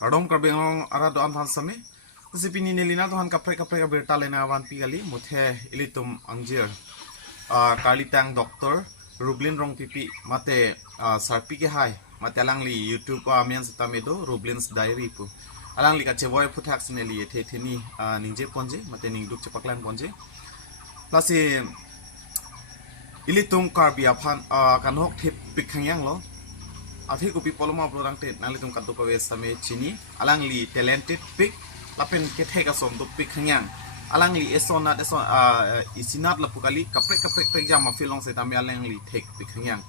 Ardom karbeng arado an pan sami. Sipini nelina tuhan kapre ka bertalena awan pigali muthe ilitum angjir. Kali tang doktor Rublin rong pipi mate sarpi ke hai mate alangli YouTube mian setamedo Rublin's diary pu. Alangli ka chevoy puthak sineli the theni ningje ponje mate ningduk chepaklan ponje. Lasi ilitum karbia pan kanhok thip pikhanyang lo. Athi ko pipoloma product te nalitum kadto ko same chini alangli talented pick lapen ke theka som do pick khanyang alangli esonat isinat la pukali kapre jama filong se tami alangli thek pick khanyang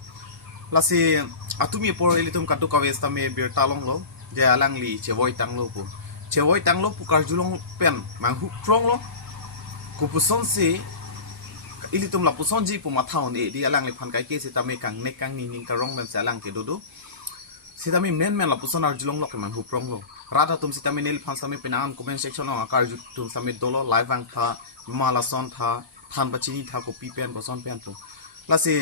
lasi atumi por ilitum kadto ko same bir talong lo je alangli chewoi tanglo pu karjulong pen manghu prong lo kupuson se ilitum la puson ji pu mathaun e di alangli phan kai ke se tami kang nek kang ning karong mem se alang ke dodo sitami men la puson arjulong lo keman huprong lo rata tum sitami nil phan sami penan comment section ong akar ju tum sami dolo live ang tha mala son tha than bachini tha ko pi pen boson pen pu lasi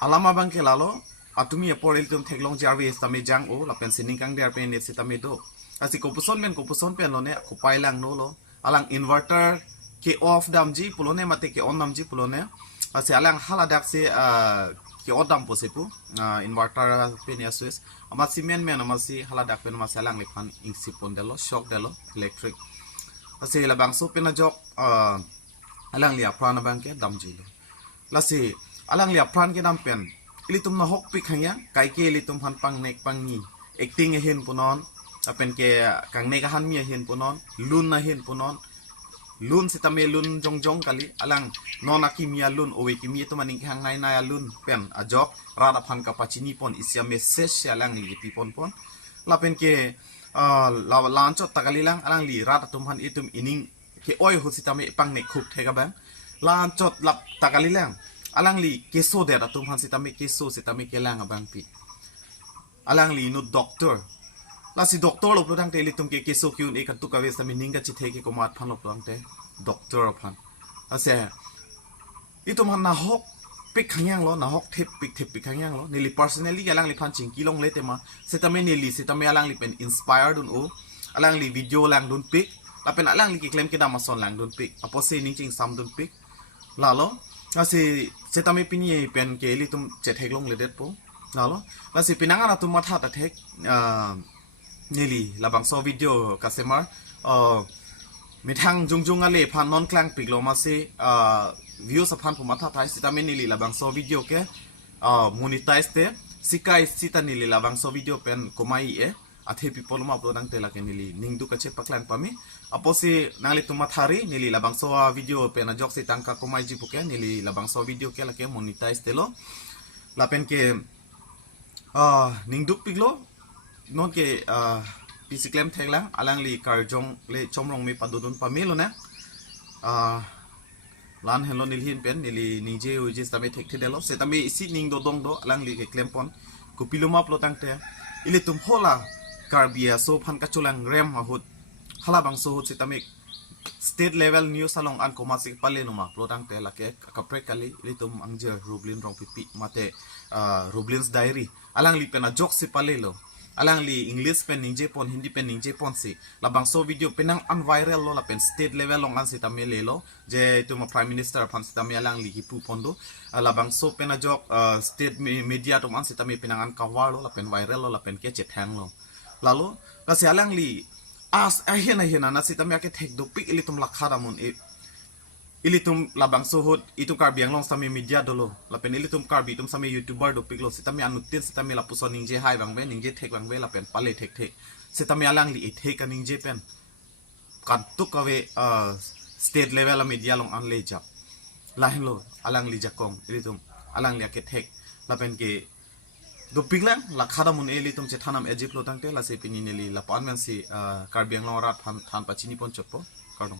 alama bang ke lalo atumi aporel tum theklong jarwi sami jang o la pen sining kang der pen sitami do asi ko puson pen lo ne ko pailang no lo alang inverter ke off dam ji pulone mate ke on dam ji pulone asi alang haladak se ke odam posepu inverter pen yasus amasi men amasi haladak pen amasi alang lekhan ingsipon delo shock delo electric asi la bangso pen jok alang lia prana bangke damji lo lasi alang lia pran ke dam pen ilitum na hok pi khanya kai ke ilitum han pang nek pang ni acting hen punon apen ke kang nek han mi hen punon lun na hen punon lun sitame lun jong kali alang nona kimia lun owe kimia to maning hang nai na lun pen ajok rada phan ka pachini pon isya message alang li pipon pon lapen ke lancho takalilang alang li rada tumhan itum ining ke oi hu sitame pang ne khuk thega bang lancho lap takalilang alang li keso de tumhan sitame keso sitame kelang abang pi alang li no doctor lasi doktor lo prodang te litum ke keso kyun e kantu kawe sami ninga chi theke ko mat phan lo prodang te doktor phan ase itum han na hok pik khangyang lo na hok thep pik khangyang lo nili personally alang li phan ching kilong le te ma setame nili setame alang li pen inspired un o alang li video lang dun pik lapen alang li ki claim ke da mason lang dun pik apose ning ching sam dun pik lalo ase setame pini pen ke litum che thek long le det po lalo lasi pinanga tum matha ta thek nili labang so video customer mithang jungjung ale phan non klang piklo ma se views aphan puma tha thai sitame nili labang so video ke monetize te sikai sita nili labang so video pen komai e athe people ma uploadang te la ke nili ningdu ka che paklang pami aposi nali tuma thari nili labang so video pen ajok se tangka komai ji puke nili labang so video ke la ke monetize te lo lapen ke ningduk piklo non ke pisiklem theklang alang li karjong le chomrong mi padudun pamilo na lan hello nilhin pen nili nije uje tame thek thedelo se tame isi ning do dong do alang li ke klempon kupiluma plotang te ili tum hola karbia so phan ka chulang rem hut hala bang so se tame state level news along an komasik palenuma plotang te la ke kapre kali ili tum angjer rublin rong pipi mate rublin's diary alang li pena jok si palelo alang li english pen ningje pon hindi pen ningje pon si labang so video penang an viral lo la pen state level long an sitame le lo je tu ma prime minister phan sitame alang li hi pu pondo labang so pen ajok state media tu man sitame penang an cover lo la pen viral lo la pen ke che thang lo lalo kasi alang li as ahena na sitame ke thek do pik ili tum lakha damun e ilitum labang sohot itu karbiang long sami media dolo lapen ilitum karbi tum sami youtuber do piklo sitami anutin sitami lapuso ningje hai bangbe ningje thek bangbe lapen pale thek sitami alang li ithek ka ningje pen kantuk kawe state level media long an le jap lahin lo alang li jakong ilitum alang li ke thek lapen ke do piklang lakhada mun ilitum che thanam ejip lo tangte la se pinini li lapan men si karbiang long rat than pachini pon chopo